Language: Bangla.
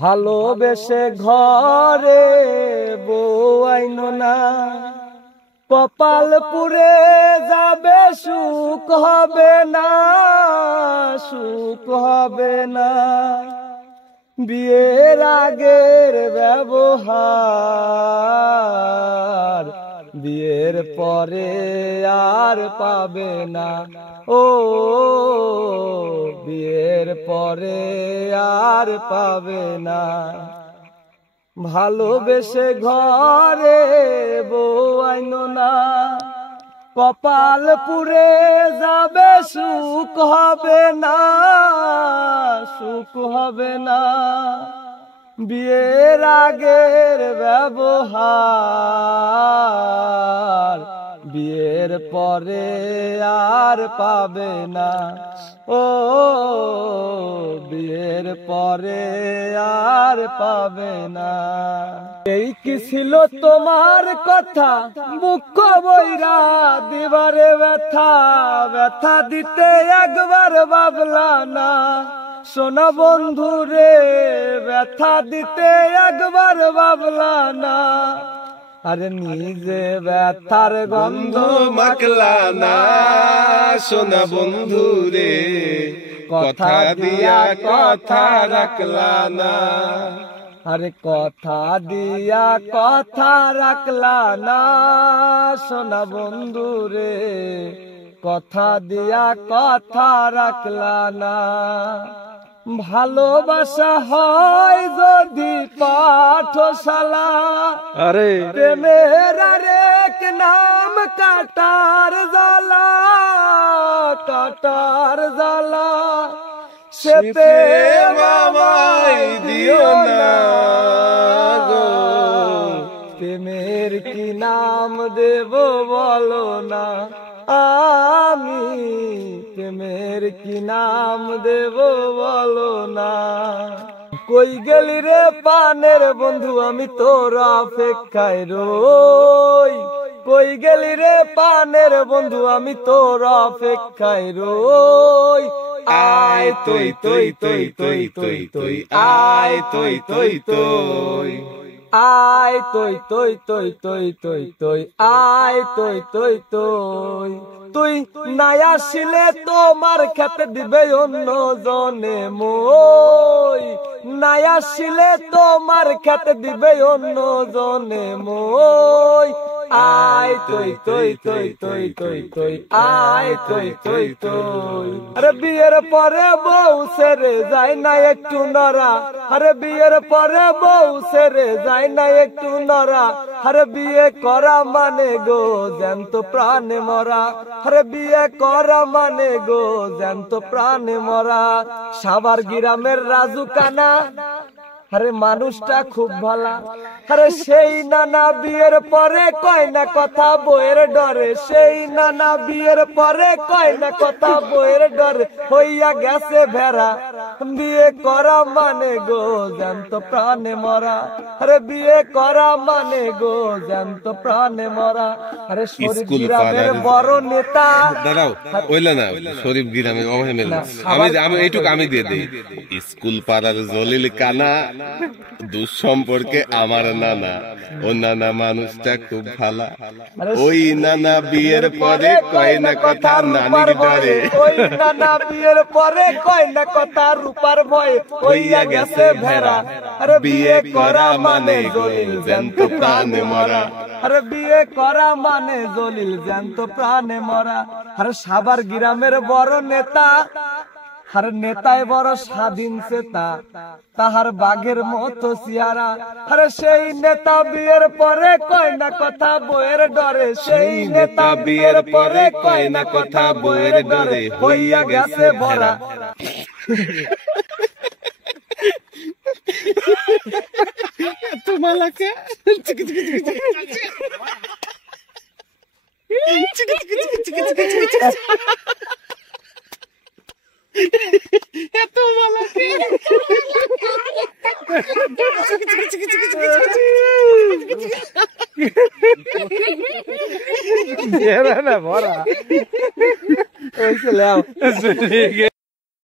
ভালোবেসে ঘরে বউ আইনো না, কপাল পুড়ে যাবে, সুখ হবে না, সুখ হবে না। বিয়ের আগের ব্যবহার বিয়ের পরে আর পাবে না, ও বিয়ের পরে আর পাবে না। ভালোবেসে ঘরে বউ আইনো না, কপাল পুড়ে যাবে, সুখ হবে না, সুখ হবে না। বিয়ের আগের ব্যবহার বিয়ের পরে আর পাবে না, ও বিয়ের পরে আর পাবে না। এই কি ছিল তোমার কথা, বুক বইরা দিবারে ব্যথা, ব্যথা দিতে একবার ভাবলা না, সোনা বন্ধু রে ব্যথা দিতে একবার ভাবলা না। আরে নিজে ব্যথার গন্ধ মাখলা না, সোনা বন্ধু রে কথা দিয়া কথা রাখলা না। আরে কথা দিয়া কথা রাখলা না, সোনা বন্ধু রে কথা দিয়া কথা রাখলা না। ভালোবাসা হয় যদি পাঠশালা, আরে প্রেমের আরেক নাম কাটার জ্বালা, কাটার জ্বালা। সে প্রেম আমায় দিও না গো, প্রেমের কি নাম দেব বলো না, আমি প্রেমের কি নাম দেব বলো না। কই গেলি রে পানের বন্ধু, আমি তোর অপেক্ষায় রই। কই গেলি রে পানের বন্ধু, আমি তোর অপেক্ষায় রই। আয় তুই তুই তুই তুই তুই তুই, আয় তুই তুই তুই, আয় তুই তুই তুই তুই তুই তুই, আয় তুই তুই তুই। তুই নাই আসিলে তোমার খেতে দিবে অন্য জনে মই, নাই আসিলে তোমার খেতে দিবে অন্য জনে মই। আয় তুই তুই তুই তুই তুই তুই, আয় তুই তুই তুই। আরে বিয়ের পরে বউ সেরে যায় না একটু নরা, আরে বিয়ের পরে বউ সেরে যায় না একটু নরা। আরে বিয়ে করা মানে গো জ্যান্ত প্রাণে মরা, আরে বিয়ে করা মানে গো জ্যান্ত প্রাণে মরা। সাভার গ্রামের রাজু কানা, আরে মানুষটা খুব ভালা। আরে সেই নানা বিয়ের পরে কয় না কথা বইয়ের ডরে, সেই নানা বিয়ের পরে কয় না কথা বইয়ের ডরে। হইয়া গেছে ভেড়া, বিয়ে করা মানে গো জ্যান্ত প্রাণে মরা, আরে বিয়ে করা মানে গো জ্যান্ত প্রাণে মরা। আরে শরীফ গ্রামের বড় নেতা, দাঁড়াও ওইলা না, শরীফ গ্রামে আমি এইটুকু আমি দিয়ে দিই। স্কুল পাড়ার জলিল কানা, দুঃসম্পর্কে আমার নানা, ও নানা মানুষটা খুব ভালা। ওই নানা বিয়ের পরে কয় না কথা নানির ডরে, ওই নানা বিয়ের পরে কয় না কথা রূপার ভয়ে। হইয়া গেছে ভেড়া, আরে বিয়ে করা মানে জলিল জ্যান্ত প্রাণে মরা, আরে বিয়ে করা মানে জলিল জ্যান্ত প্রাণে মরা। আরে সাভার গ্রামের বড় নেতা, আর নেতায় বড় স্বাধীন চেতা, তাহার বাঘের মতো চেহারা। আরে সেই নেতা বিয়ের পরে কয় না কথা বইয়ের ডরে, সেই নেতা বিয়ের পরে কয় না কথা বইয়ের ডরে। হইয়া গেছে ভরা, তোমালাকে এত মালাকে না ভরা। ওই ছেলে